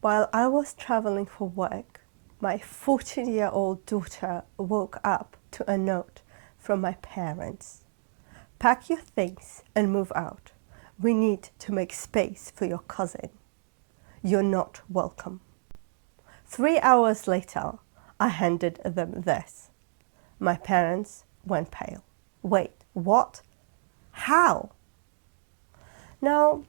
While I was traveling for work, my 14-year-old daughter woke up to a note from my parents. Pack your things and move out. We need to make space for your cousin. You're not welcome. 3 hours later, I handed them this. My parents went pale. Wait, what? How? Now,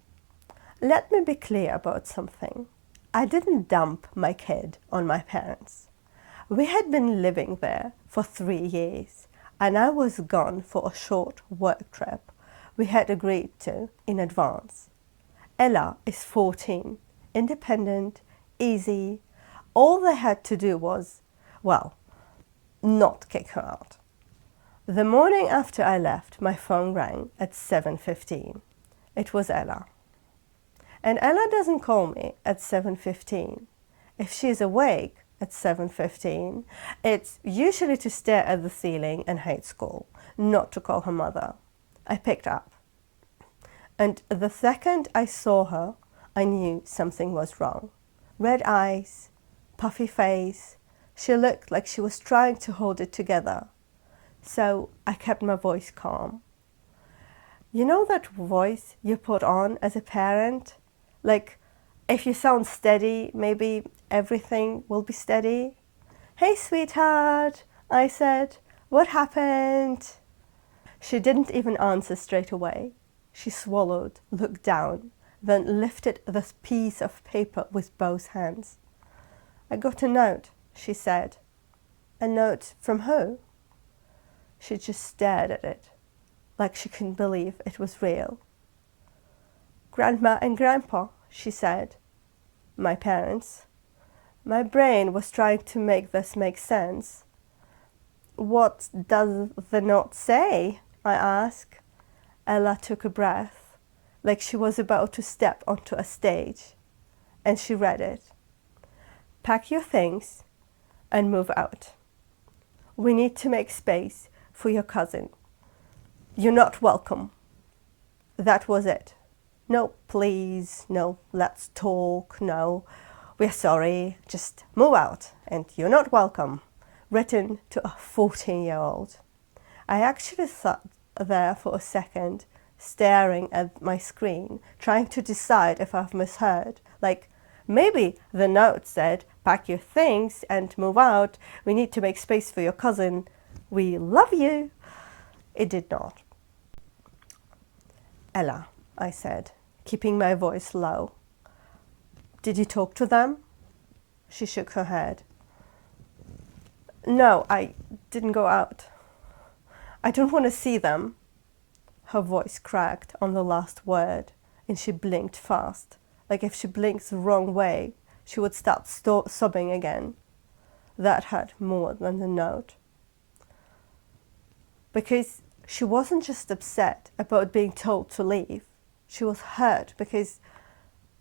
let me be clear about something. I didn't dump my kid on my parents. We had been living there for 3 years, and I was gone for a short work trip we had agreed to in advance. Ella is 14, independent, easy. All they had to do was, well, not kick her out. The morning after I left, my phone rang at 7:15. It was Ella. And Ella doesn't call me at 7:15. If she's awake at 7:15, it's usually to stare at the ceiling and hate school, not to call her mother. I picked up. And the second I saw her, I knew something was wrong. Red eyes, puffy face. She looked like she was trying to hold it together. So I kept my voice calm. You know that voice you put on as a parent? Like, if you sound steady, maybe everything will be steady. Hey, sweetheart, I said. What happened? She didn't even answer straight away. She swallowed, looked down, then lifted this piece of paper with both hands. I got a note, she said. A note from who? She just stared at it, like she couldn't believe it was real. Grandma and Grandpa, she said. My parents. My brain was trying to make this make sense. What does the note say? I asked. Ella took a breath, like she was about to step onto a stage, and she read it. Pack your things and move out. We need to make space for your cousin. You're not welcome. That was it. No, please, no, let's talk, no, we're sorry, just move out and you're not welcome. Written to a 14-year-old. I actually sat there for a second, staring at my screen, trying to decide if I've misheard. Like, maybe the note said, pack your things and move out. We need to make space for your cousin. We love you. It did not. Ella, I said, keeping my voice low. Did you talk to them? She shook her head. No, I didn't go out. I don't want to see them. Her voice cracked on the last word, and she blinked fast, like if she blinked the wrong way, she would start sobbing again. That hurt more than the note. Because she wasn't just upset about being told to leave. She was hurt because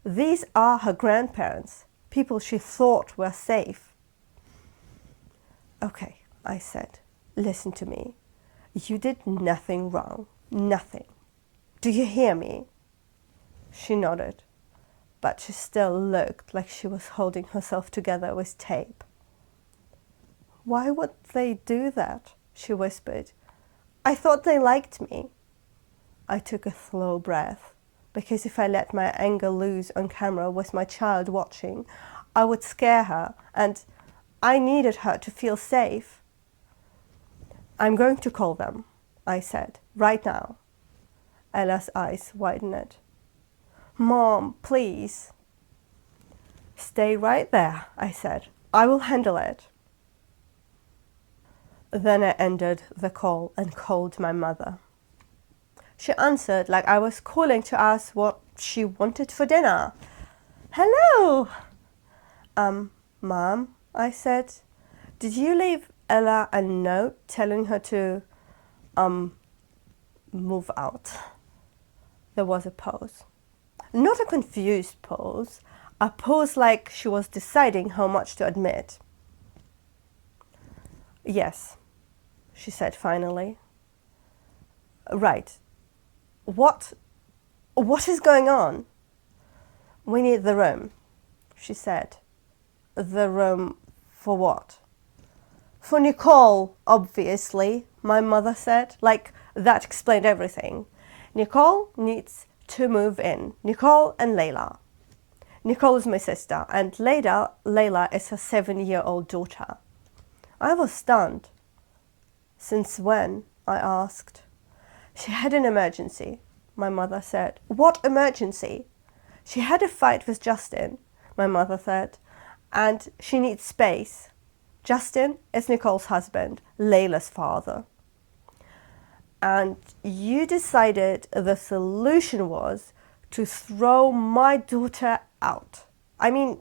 these are her grandparents, people she thought were safe. Okay, I said, listen to me. You did nothing wrong. Nothing. Do you hear me? She nodded, but she still looked like she was holding herself together with tape. Why would they do that? She whispered. I thought they liked me. I took a slow breath, because if I let my anger loose on camera with my child watching, I would scare her, and I needed her to feel safe. I'm going to call them, I said, right now. Ella's eyes widened. Mom, please. Stay right there, I said. I will handle it. Then I ended the call and called my mother. She answered like I was calling to ask what she wanted for dinner. Hello! Mom, I said, did you leave Ella a note telling her to, move out? There was a pause. Not a confused pause, a pause like she was deciding how much to admit. Yes, she said finally. Right. What is going on? We need the room. she said. The room for what? For Nicole, obviously, my mother said. Like, that explained everything. Nicole needs to move in. Nicole and Layla. Nicole is my sister, and Layla is her 7-year-old daughter. I was stunned. Since when? I asked. She had an emergency, my mother said. What emergency? She had a fight with Justin, my mother said, and she needs space. Justin is Nicole's husband, Layla's father. And you decided the solution was to throw my daughter out. I mean,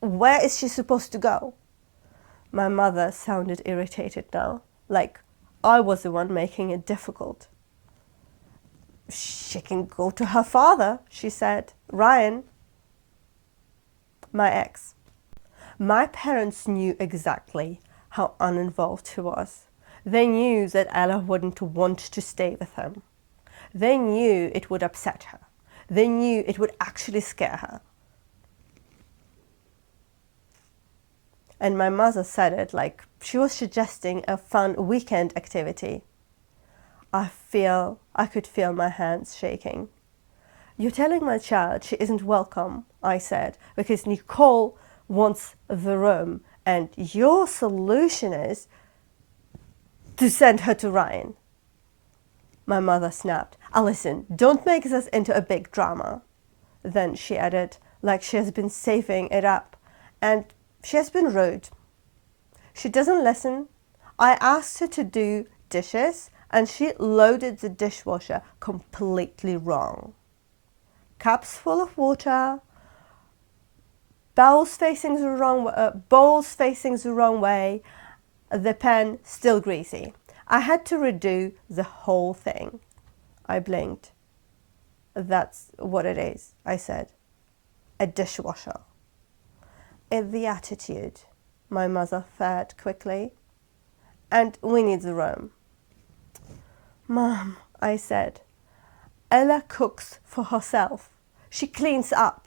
where is she supposed to go? My mother sounded irritated now, like I was the one making it difficult. She can go to her father, she said. Ryan, my ex. My parents knew exactly how uninvolved he was. They knew that Ella wouldn't want to stay with him. They knew it would upset her. They knew it would actually scare her. And my mother said it like she was suggesting a fun weekend activity. I could feel my hands shaking. You're telling my child she isn't welcome, I said, because Nicole wants the room, and your solution is to send her to Ryan. My mother snapped. Listen, don't make this into a big drama. Then she added, like she has been saving it up, and she has been rude. She doesn't listen. I asked her to do dishes, and she loaded the dishwasher completely wrong. Cups full of water, bowls facing the wrong way, the pan still greasy. I had to redo the whole thing. I blinked. That's what it is, I said. A dishwasher. It's the attitude, my mother said quickly. And we need the room. Mom, I said, Ella cooks for herself. She cleans up.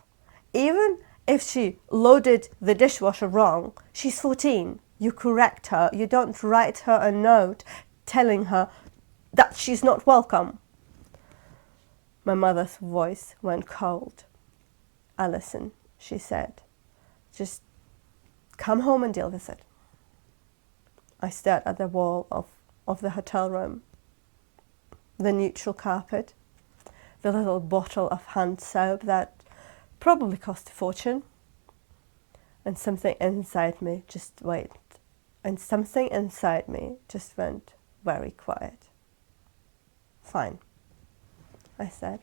Even if she loaded the dishwasher wrong, she's 14. You correct her. You don't write her a note telling her that she's not welcome. My mother's voice went cold. Alison, she said, just come home and deal with it. I stared at the wall of the hotel room, the neutral carpet, the little bottle of hand soap that probably cost a fortune, and something inside me just went very quiet. Fine, I said.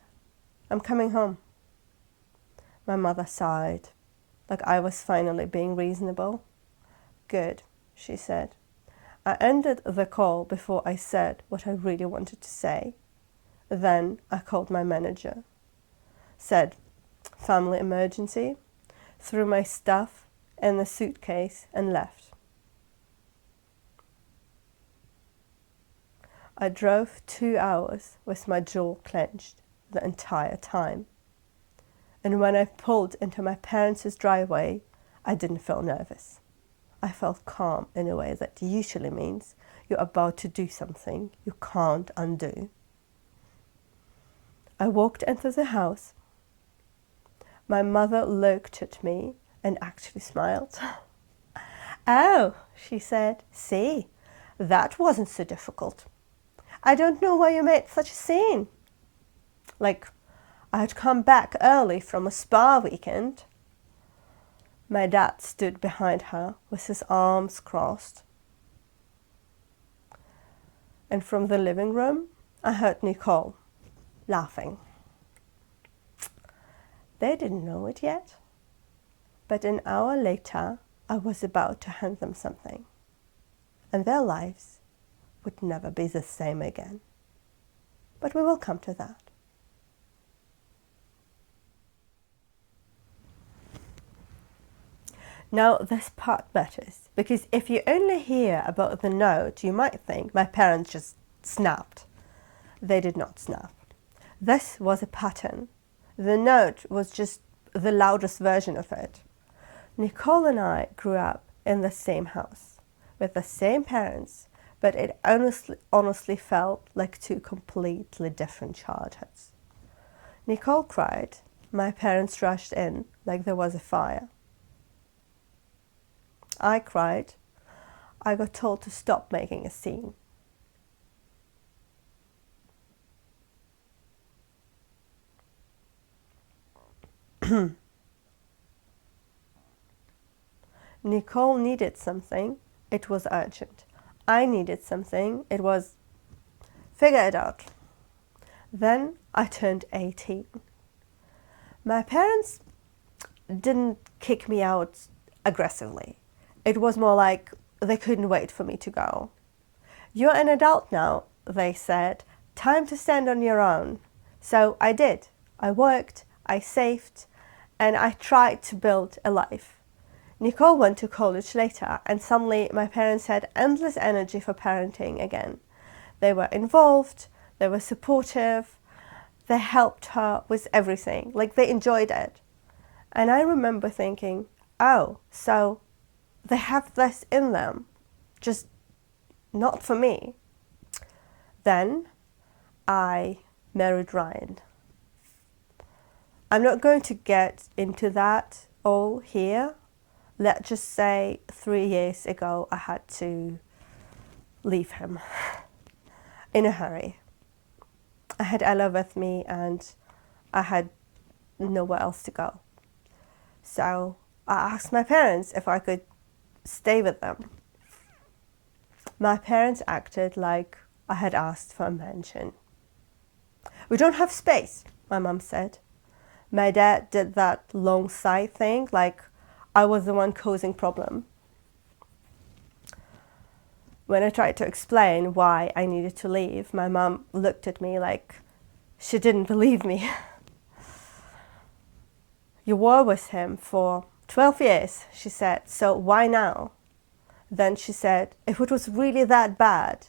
I'm coming home. My mother sighed, like I was finally being reasonable. Good, she said. I ended the call before I said what I really wanted to say. Then I called my manager, said, family emergency, threw my stuff in the suitcase and left. I drove 2 hours with my jaw clenched the entire time. And when I pulled into my parents' driveway, I didn't feel nervous. I felt calm in a way that usually means you're about to do something you can't undo. I walked into the house. My mother looked at me and actually smiled. Oh, she said, see, that wasn't so difficult. I don't know why you made such a scene. Like, I had come back early from a spa weekend. My dad stood behind her with his arms crossed. And from the living room, I heard Nicole laughing. They didn't know it yet, but an hour later, I was about to hand them something, and their lives would never be the same again. But we will come to that. Now, this part matters, because if you only hear about the note, you might think my parents just snapped. They did not snap. This was a pattern. The note was just the loudest version of it. Nicole and I grew up in the same house, with the same parents, but it honestly felt like two completely different childhoods. Nicole cried. My parents rushed in like there was a fire. I cried. I got told to stop making a scene. Nicole needed something. It was urgent. I needed something. It was figure it out. Then I turned 18. My parents didn't kick me out aggressively. It was more like they couldn't wait for me to go. You're an adult now, they said. Time to stand on your own. So I did. I worked, I saved, and I tried to build a life. Nicole went to college later, and suddenly my parents had endless energy for parenting again. They were involved, they were supportive, they helped her with everything, like they enjoyed it. And I remember thinking, oh, so they have this in them, just not for me. Then I married Ryan. I'm not going to get into that all here. Let's just say 3 years ago I had to leave him in a hurry. I had Ella with me and I had nowhere else to go. So I asked my parents if I could stay with them. My parents acted like I had asked for a mansion. We don't have space, my mum said. My dad did that long sigh thing, like I was the one causing problem. When I tried to explain why I needed to leave, my mum looked at me like she didn't believe me. You were with him for 12 years, she said, so why now? Then she said, if it was really that bad,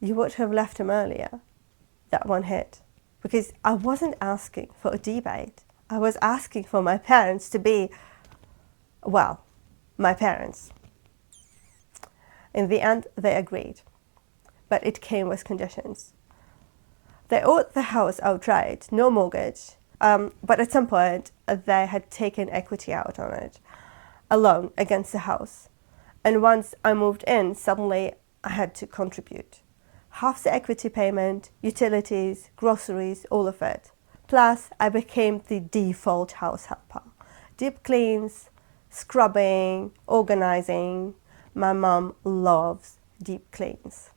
you would have left him earlier. That one hit. Because I wasn't asking for a debate. I was asking for my parents to be, well, my parents. In the end, they agreed. But it came with conditions. They owed the house outright, no mortgage. But at some point, they had taken equity out on it, a loan against the house. And once I moved in, suddenly I had to contribute. Half the equity payment, utilities, groceries, all of it. Plus, I became the default house helper. Deep cleans, scrubbing, organizing. My mom loves deep cleans.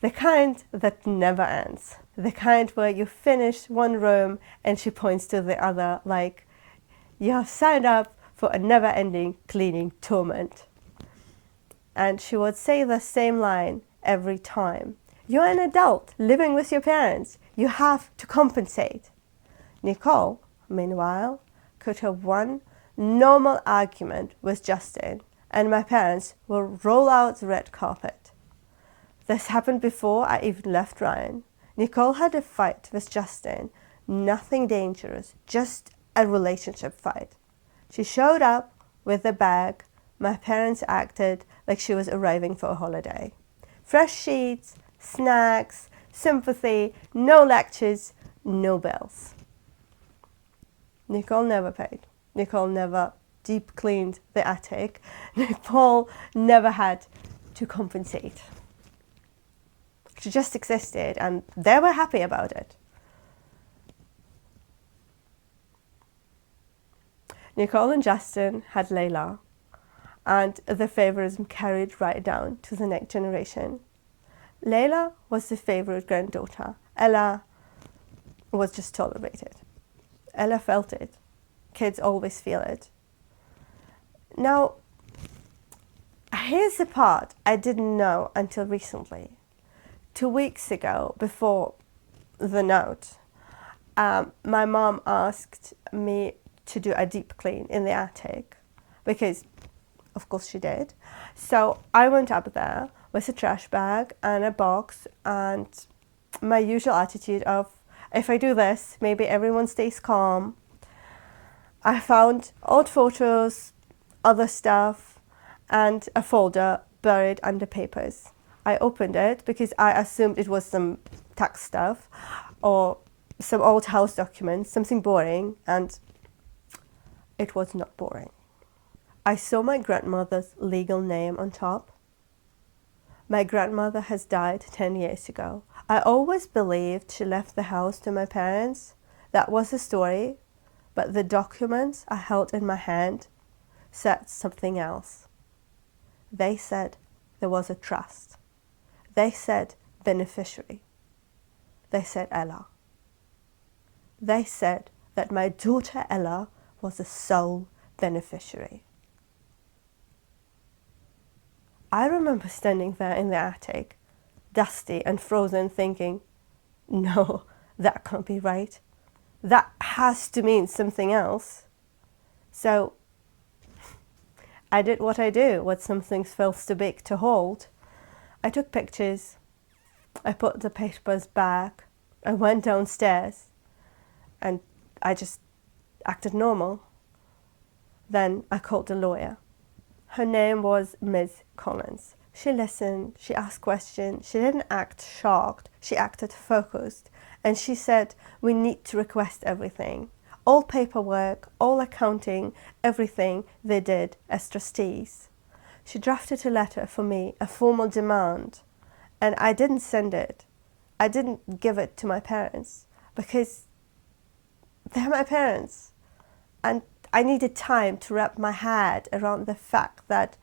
The kind that never ends. The kind where you finish one room and she points to the other like, you have signed up for a never-ending cleaning torment. And she would say the same line every time. You're an adult living with your parents. You have to compensate. Nicole, meanwhile, could have one normal argument with Justin, and my parents will roll out the red carpet. This happened before I even left Ryan. Nicole had a fight with Justin, nothing dangerous, just a relationship fight. She showed up with a bag. My parents acted like she was arriving for a holiday. Fresh sheets, snacks, sympathy, no lectures, no bills. Nicole never paid. Nicole never deep cleaned the attic. Nicole never had to compensate. She just existed and they were happy about it. Nicole and Justin had Layla, and the favorism carried right down to the next generation. Layla was the favorite granddaughter. Ella was just tolerated. Ella felt it. Kids always feel it. Now, here's the part I didn't know until recently. 2 weeks ago, before the note, my mom asked me to do a deep clean in the attic because, of course, she did. So I went up there with a trash bag and a box and my usual attitude of, if I do this, maybe everyone stays calm. I found old photos, other stuff, and a folder buried under papers. I opened it because I assumed it was some tax stuff or some old house documents, something boring, and it was not boring. I saw my grandmother's legal name on top. My grandmother has died 10 years ago. I always believed she left the house to my parents. That was the story, but the documents I held in my hand said something else. They said there was a trust. They said beneficiary. They said Ella. They said that my daughter Ella was the sole beneficiary. I remember standing there in the attic, dusty and frozen, thinking, no, that can't be right. That has to mean something else. So I did what I do, what some things feels too big to hold. I took pictures. I put the papers back. I went downstairs and I just acted normal. Then I called the lawyer. Her name was Ms. Collins. She listened, she asked questions, she didn't act shocked, she acted focused, and she said, we need to request everything. All paperwork, all accounting, everything they did as trustees. She drafted a letter for me, a formal demand, and I didn't send it. I didn't give it to my parents because they're my parents. And I needed time to wrap my head around the fact that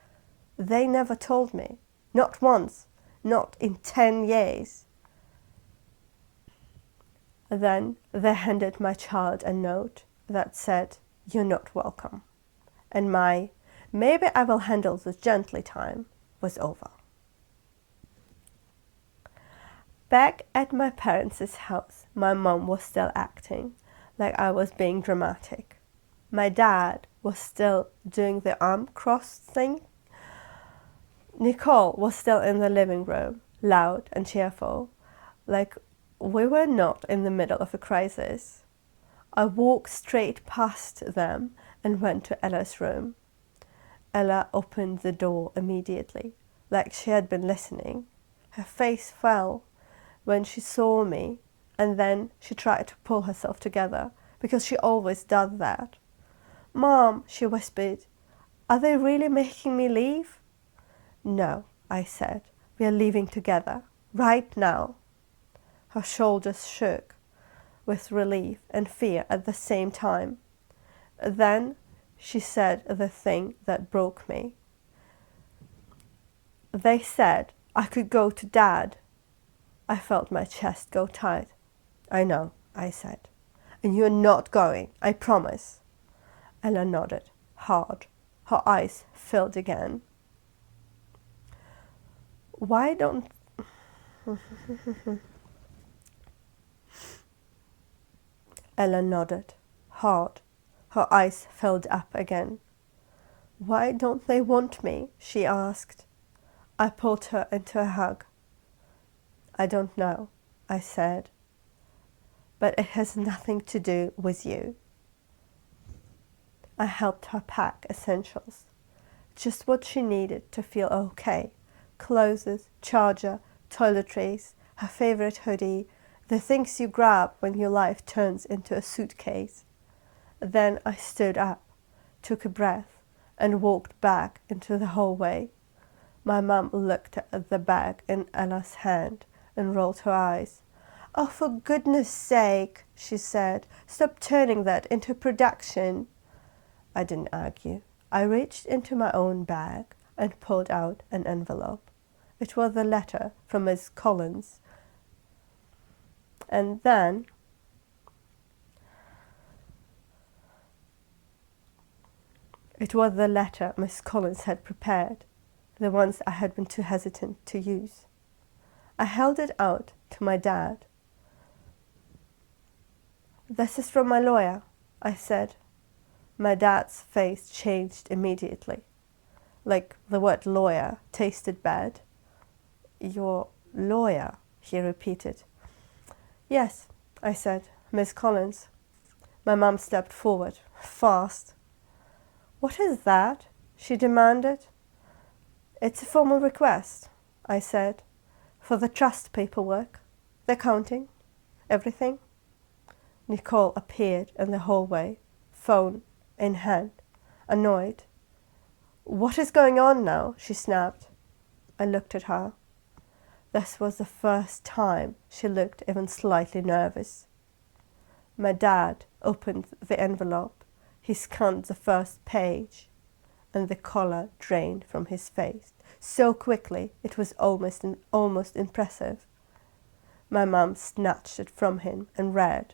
they never told me, not once, not in 10 years. Then they handed my child a note that said, you're not welcome. And my, maybe I will handle this gently time was over. Back at my parents' house, my mom was still acting like I was being dramatic. My dad was still doing the arm cross thing. Nicole was still in the living room, loud and cheerful, like we were not in the middle of a crisis. I walked straight past them and went to Ella's room. Ella opened the door immediately, like she had been listening. Her face fell when she saw me, and then she tried to pull herself together, because she always does that. Mom, she whispered, are they really making me leave? No, I said, we are leaving together, right now. Her shoulders shook with relief and fear at the same time. Then she said the thing that broke me. They said I could go to Dad. I felt my chest go tight. I know, I said, and you're not going, I promise. Ella nodded, hard. Her eyes filled again. Why don't... Ella nodded, hard. Her eyes filled up again. Why don't they want me? She asked. I pulled her into a hug. I don't know, I said, but it has nothing to do with you. I helped her pack essentials, just what she needed to feel okay. Clothes, charger, toiletries, her favorite hoodie, the things you grab when your life turns into a suitcase. Then I stood up, took a breath, and walked back into the hallway. My mum looked at the bag in Ella's hand and rolled her eyes. Oh, for goodness sake, she said, stop turning that into production. I didn't argue. I reached into my own bag and pulled out an envelope. It was a letter from Miss Collins. And then it was the letter Miss Collins had prepared, the ones I had been too hesitant to use. I held it out to my dad. This is from my lawyer, I said. My dad's face changed immediately, like the word lawyer tasted bad. Your lawyer, he repeated. Yes, I said, Miss Collins. My mum stepped forward, fast. What is that? she demanded. It's a formal request, I said, for the trust paperwork, the accounting, everything. Nicole appeared in the hallway, phone in hand, annoyed. What is going on now? She snapped. I looked at her. This was the first time she looked even slightly nervous. My dad opened the envelope. He scanned the first page, and the colour drained from his face so quickly it was almost impressive. My mum snatched it from him and read.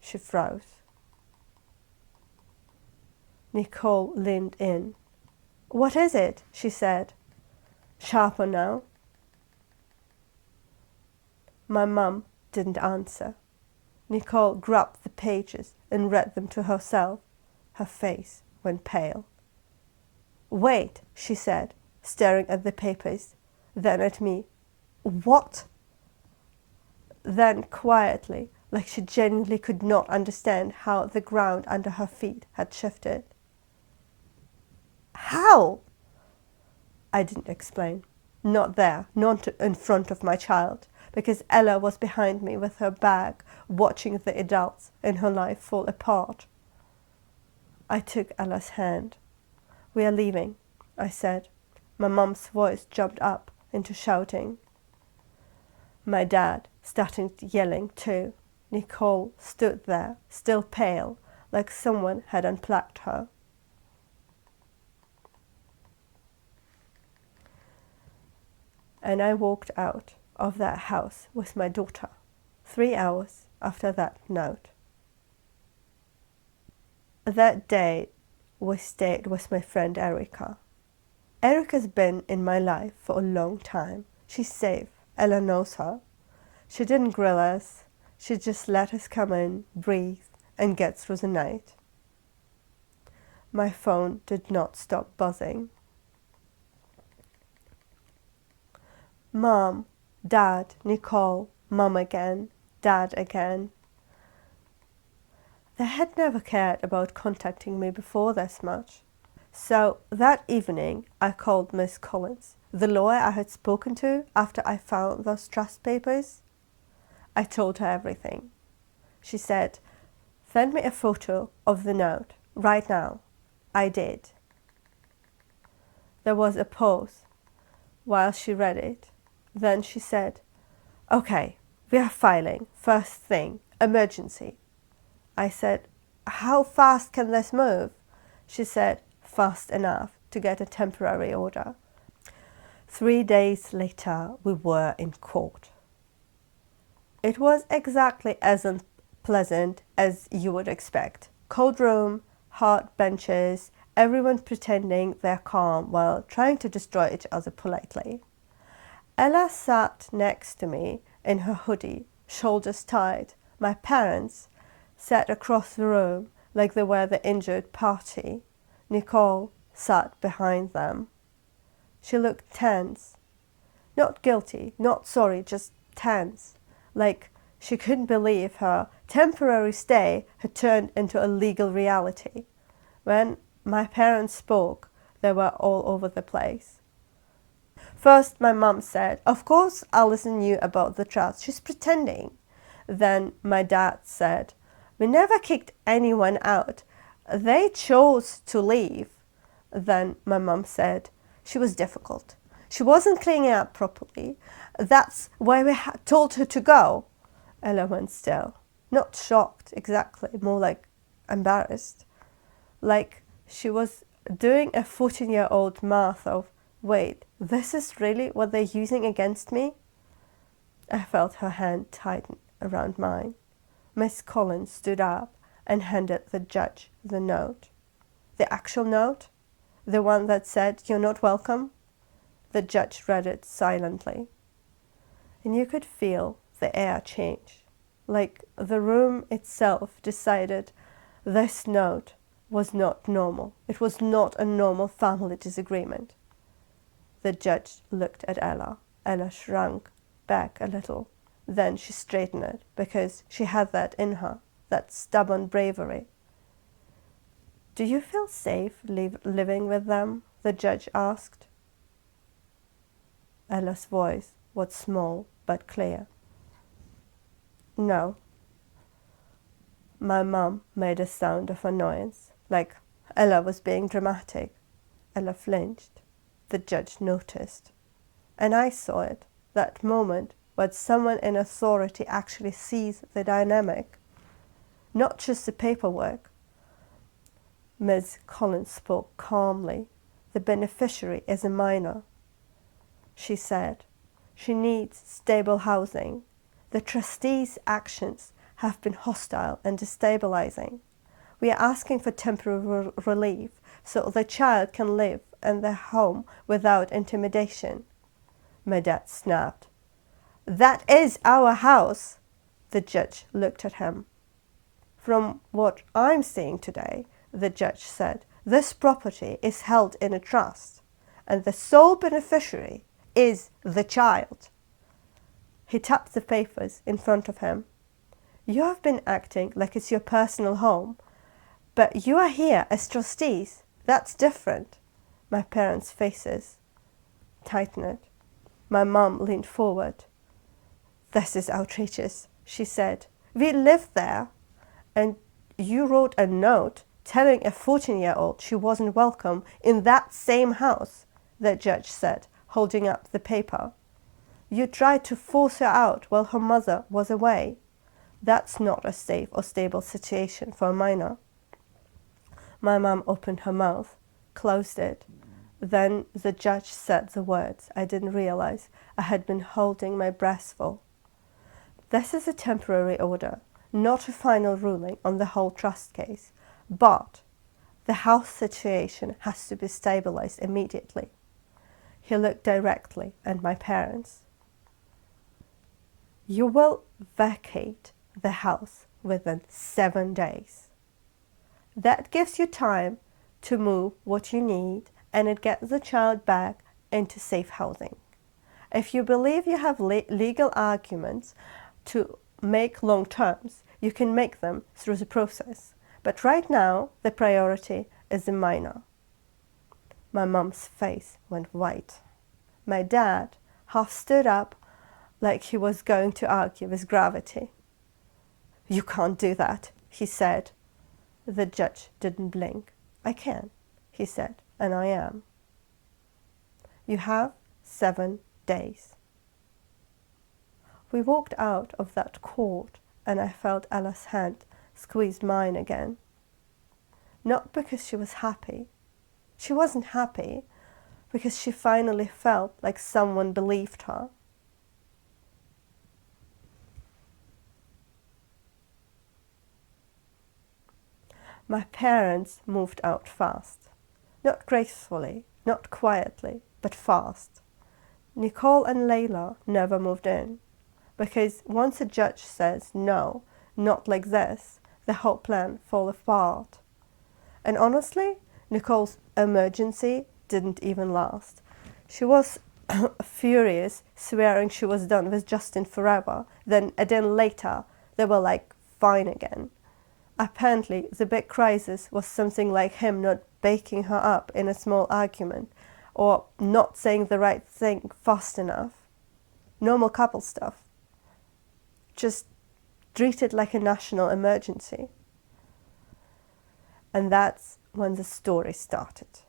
She froze. Nicole leaned in. What is it? She said. Sharper now. My mum didn't answer. Nicole grabbed the pages and read them to herself. Her face went pale. Wait, she said, staring at the papers, then at me. What? Then quietly, like she genuinely could not understand how the ground under her feet had shifted. How? I didn't explain. Not there, not in front of my child, because Ella was behind me with her bag, watching the adults in her life fall apart. I took Ella's hand. We are leaving, I said. My mum's voice jumped up into shouting. My dad started yelling too. Nicole stood there, still pale, like someone had unplugged her. And I walked out of that house with my daughter 3 hours after that note. That day, we stayed with my friend Erica. Erica's been in my life for a long time. She's safe. Ella knows her. She didn't grill us. She just let us come in, breathe, and get through the night. My phone did not stop buzzing. Mom, Dad, Nicole, Mom again, Dad again. They had never cared about contacting me before this much. So that evening I called Miss Collins, the lawyer I had spoken to after I found those trust papers. I told her everything. She said, send me a photo of the note right now. I did. There was a pause while she read it. Then she said, okay, we are filing. First thing, emergency. I said, how fast can this move? She said, fast enough to get a temporary order. 3 days later, we were in court. It was exactly as unpleasant as you would expect. Cold room, hard benches, everyone pretending they're calm while trying to destroy each other politely. Ella sat next to me in her hoodie, shoulders tied. My parents sat across the room like they were the injured party. Nicole sat behind them. She looked tense. Not guilty, not sorry, just tense. Like she couldn't believe her temporary stay had turned into a legal reality. When my parents spoke, they were all over the place. First, my mum said, of course Alison knew about the trust. She's pretending. Then my dad said, we never kicked anyone out. They chose to leave. Then my mum said, she was difficult. She wasn't cleaning up properly. That's why we told her to go. Ella went still. Not shocked, exactly, more like embarrassed. Like she was doing a 14-year-old math of, wait, this is really what they're using against me? I felt her hand tighten around mine. Miss Collins stood up and handed the judge the note. The actual note? The one that said, you're not welcome? The judge read it silently. And you could feel the air change. Like the room itself decided this note was not normal. It was not a normal family disagreement. The judge looked at Ella. Ella shrunk back a little. Then she straightened it because she had that in her, that stubborn bravery. Do you feel safe living with them? The judge asked. Ella's voice was small but clear. No. My mum made a sound of annoyance, like Ella was being dramatic. Ella flinched. The judge noticed. And I saw it, that moment when someone in authority actually sees the dynamic, not just the paperwork. Ms. Collins spoke calmly. The beneficiary is a minor. She said, she needs stable housing. The trustees' actions have been hostile and destabilizing. We are asking for temporary relief so the child can live in their home without intimidation. My dad snapped. That is our house. The judge looked at him. From what I'm seeing today, the judge said, this property is held in a trust, and the sole beneficiary is the child. He tapped the papers in front of him. You have been acting like it's your personal home, but you are here as trustees. That's different. My parents' faces tightened. My mum leaned forward. This is outrageous, she said. We live there, and you wrote a note telling a 14-year-old she wasn't welcome in that same house, the judge said, holding up the paper. You tried to force her out while her mother was away. That's not a safe or stable situation for a minor. My mum opened her mouth, closed it. Then the judge said the words I didn't realize I had been holding my breath for. This is a temporary order, not a final ruling on the whole trust case, but the house situation has to be stabilized immediately. He looked directly at my parents. You will vacate the house within 7 days. That gives you time to move what you need, and it gets the child back into safe housing. If you believe you have legal arguments to make long terms, you can make them through the process. But right now, the priority is the minor. My mum's face went white. My dad half stood up like he was going to argue with gravity. You can't do that, he said. The judge didn't blink. I can, he said, and I am. You have 7 days. We walked out of that court, and I felt Ella's hand squeeze mine again. Not because she was happy. She wasn't happy because she finally felt like someone believed her. My parents moved out fast. Not gracefully, not quietly, but fast. Nicole and Layla never moved in, because once a judge says no, not like this, the whole plan falls apart. And honestly, Nicole's emergency didn't even last. She was furious, swearing she was done with Justin forever. Then a day later, they were like fine again. Apparently, the big crisis was something like him not backing her up in a small argument, or not saying the right thing fast enough. Normal couple stuff. Just treat it like a national emergency. And that's when the story started.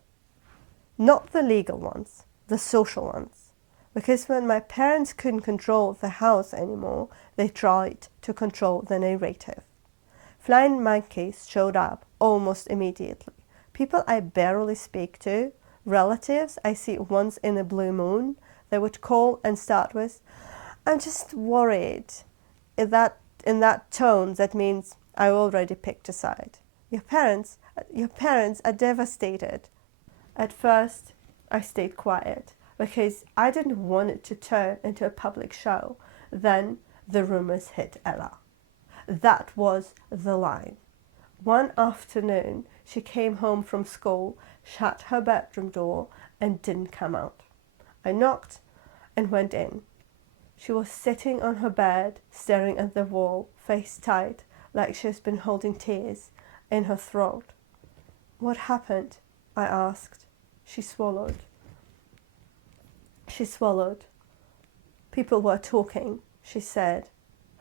Not the legal ones, the social ones. Because when my parents couldn't control the house anymore, they tried to control the narrative. Flying monkeys showed up almost immediately. People I barely speak to, relatives I see once in a blue moon, they would call and start with, I'm just worried. In that tone, that means I already picked a side. Your parents are devastated. At first, I stayed quiet because I didn't want it to turn into a public show. Then the rumors hit Ella. That was the line. One afternoon, she came home from school, shut her bedroom door, and didn't come out. I knocked and went in. She was sitting on her bed, staring at the wall, face tight, like she's been holding tears in her throat. What happened? I asked. She swallowed. She swallowed. People were talking, she said.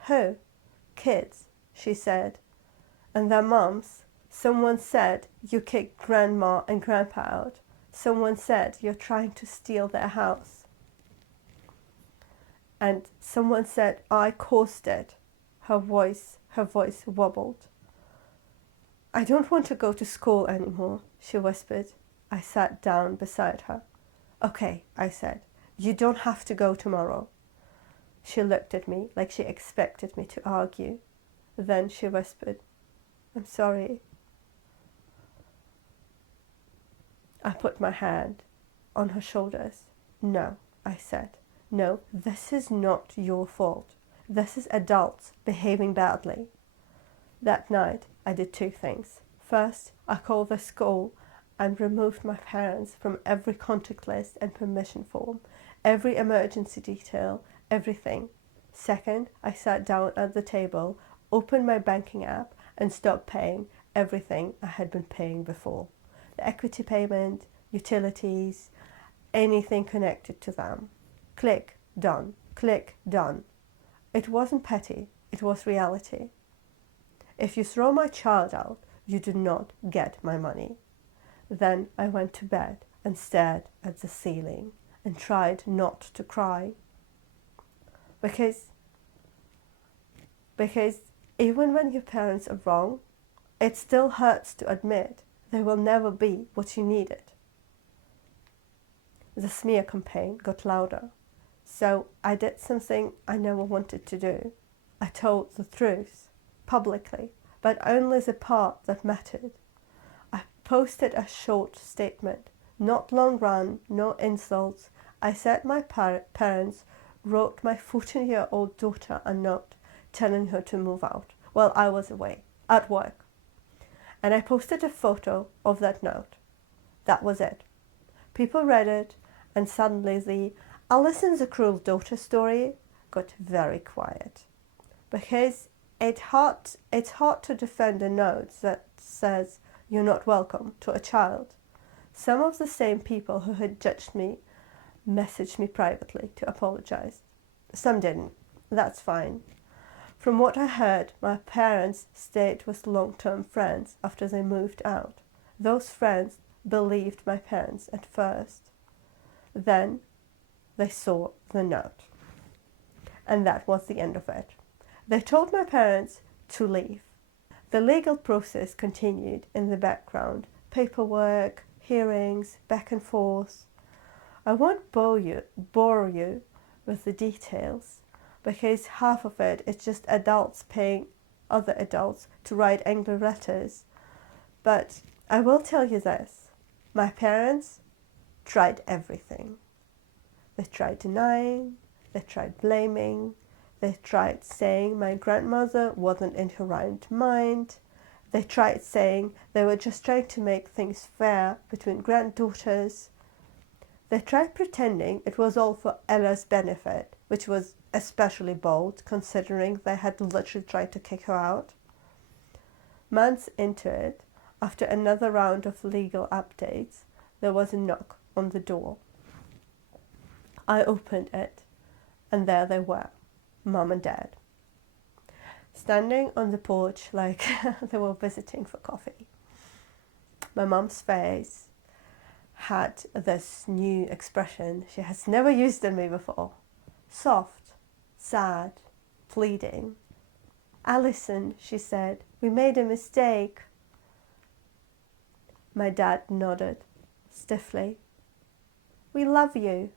Who? Kids, she said. And their mums. Someone said you kicked grandma and grandpa out. Someone said you're trying to steal their house. And someone said I caused it. Her voice wobbled. I don't want to go to school anymore, she whispered. I sat down beside her. Okay, I said. You don't have to go tomorrow. She looked at me like she expected me to argue. Then she whispered, I'm sorry. I put my hand on her shoulders. No, I said. No, this is not your fault. This is adults behaving badly. That night, I did two things. First, I called the school and removed my parents from every contact list and permission form, every emergency detail, everything. Second, I sat down at the table, opened my banking app, and stopped paying everything I had been paying before. The equity payment, utilities, anything connected to them. Click, done. Click, done. It wasn't petty, it was reality. If you throw my child out, you do not get my money. Then I went to bed and stared at the ceiling and tried not to cry. Because even when your parents are wrong, it still hurts to admit they will never be what you needed. The smear campaign got louder, so I did something I never wanted to do. I told the truth, publicly, but only the part that mattered. I posted a short statement, not long run, no insults. I said my parents wrote my 14-year-old daughter a note telling her to move out while I was away, at work. And I posted a photo of that note. That was it. People read it, and suddenly the Alison's a cruel daughter story got very quiet. Because it's hard to defend a note that says you're not welcome to a child. Some of the same people who had judged me messaged me privately to apologize. Some didn't. That's fine. From what I heard, my parents stayed with long-term friends after they moved out. Those friends believed my parents at first. Then they saw the note. And that was the end of it. They told my parents to leave. The legal process continued in the background. Paperwork, hearings, back and forth. I won't bore you with the details, because half of it is just adults paying other adults to write angry letters. But I will tell you this. My parents tried everything. They tried denying, they tried blaming, they tried saying my grandmother wasn't in her right mind. They tried saying they were just trying to make things fair between granddaughters. They tried pretending it was all for Ella's benefit, which was especially bold considering they had literally tried to kick her out. Months into it, after another round of legal updates, there was a knock on the door. I opened it, and there they were, Mum and Dad, standing on the porch like they were visiting for coffee. My mum's face had this new expression she has never used in me before. Soft, sad, pleading. Alison, she said, we made a mistake. My dad nodded, stiffly. We love you.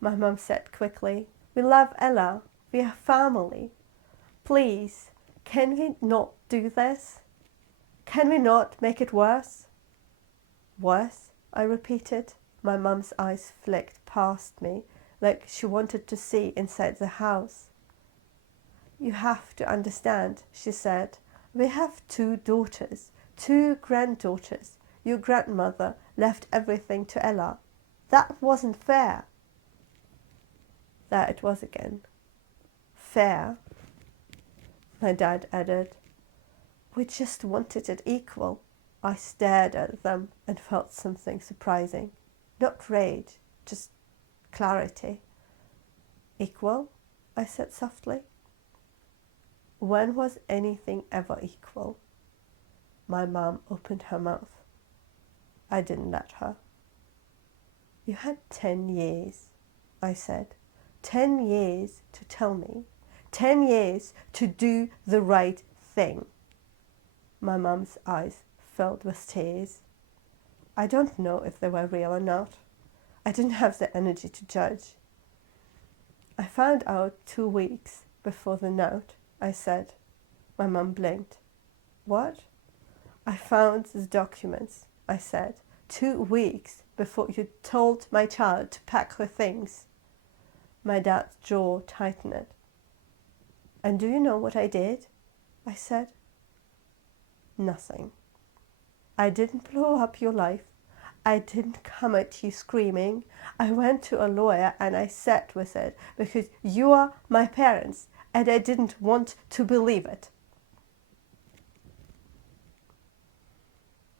My mum said quickly, we love Ella. We are family. Please, can we not do this? Can we not make it worse? Worse? I repeated. My mum's eyes flicked past me like she wanted to see inside the house. You have to understand, she said. We have 2 daughters, 2 granddaughters. Your grandmother left everything to Ella. That wasn't fair. There it was again. Fair? My dad added. We just wanted it equal. I stared at them and felt something surprising. Not rage, just clarity. Equal? I said softly. When was anything ever equal? My mum opened her mouth. I didn't let her. You had 10 years, I said. 10 years to tell me. 10 years to do the right thing. My mum's eyes filled with tears. I don't know if they were real or not. I didn't have the energy to judge. I found out 2 weeks before the note, I said. My mum blinked. What? I found the documents, I said, 2 weeks before you told my child to pack her things. My dad's jaw tightened. And do you know what I did? I said. Nothing. I didn't blow up your life. I didn't come at you screaming. I went to a lawyer and I sat with it because you are my parents and I didn't want to believe it.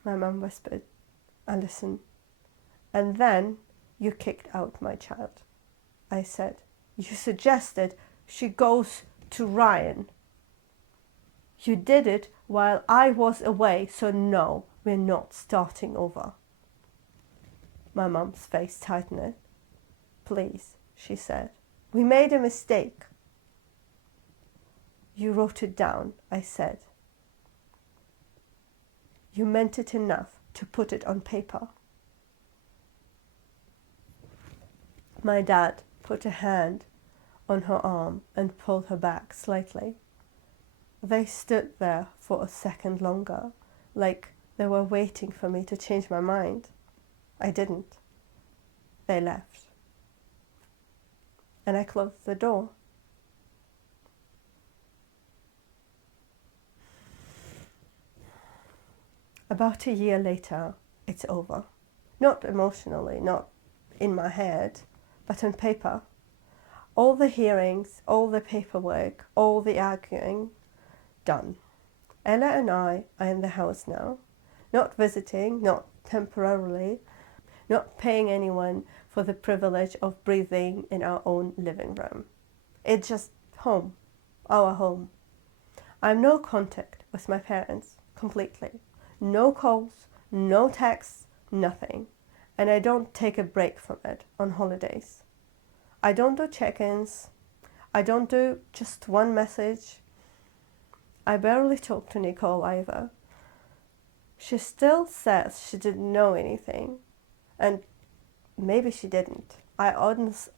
My mum whispered. I listened. And then you kicked out my child. I said. You suggested she goes to Ryan. You did it while I was away, so no, we're not starting over. My mum's face tightened. Please, she said. We made a mistake. You wrote it down, I said. You meant it enough to put it on paper. My dad put a hand on her arm and pulled her back slightly. They stood there for a second longer, like they were waiting for me to change my mind. I didn't. They left. And I closed the door. About a year later, it's over. Not emotionally, not in my head, but on paper. All the hearings, all the paperwork, all the arguing, done. Ella and I are in the house now, not visiting, not temporarily, not paying anyone for the privilege of breathing in our own living room. It's just home, our home. I have no contact with my parents, completely. No calls, no texts, nothing. And I don't take a break from it on holidays. I don't do check-ins. I don't do just one message. I barely talk to Nicole either. She still says she didn't know anything. And maybe she didn't. I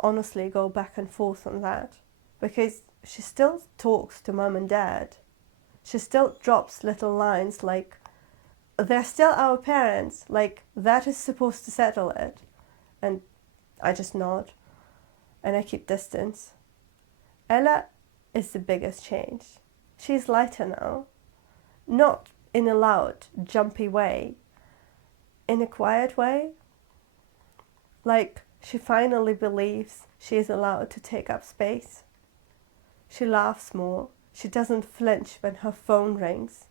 honestly go back and forth on that. Because she still talks to mum and dad. She still drops little lines like, they're still our parents, like that is supposed to settle it. And I just nod. And I keep distance. Ella is the biggest change. She's lighter now. Not in a loud, jumpy way. In a quiet way. Like she finally believes she is allowed to take up space. She laughs more. She doesn't flinch when her phone rings.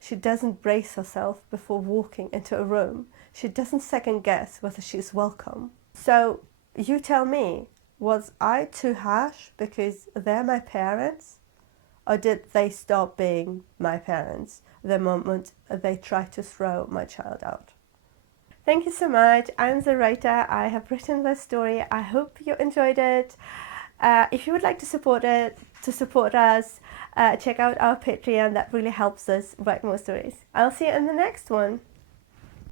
She doesn't brace herself before walking into a room. She doesn't second guess whether she's welcome. So you tell me, was I too harsh because they're my parents? Or did they stop being my parents the moment they tried to throw my child out? Thank you so much. I'm the writer. I have written this story. I hope you enjoyed it. If you would like to support us, check out our Patreon. That really helps us write more stories. I'll see you in the next one.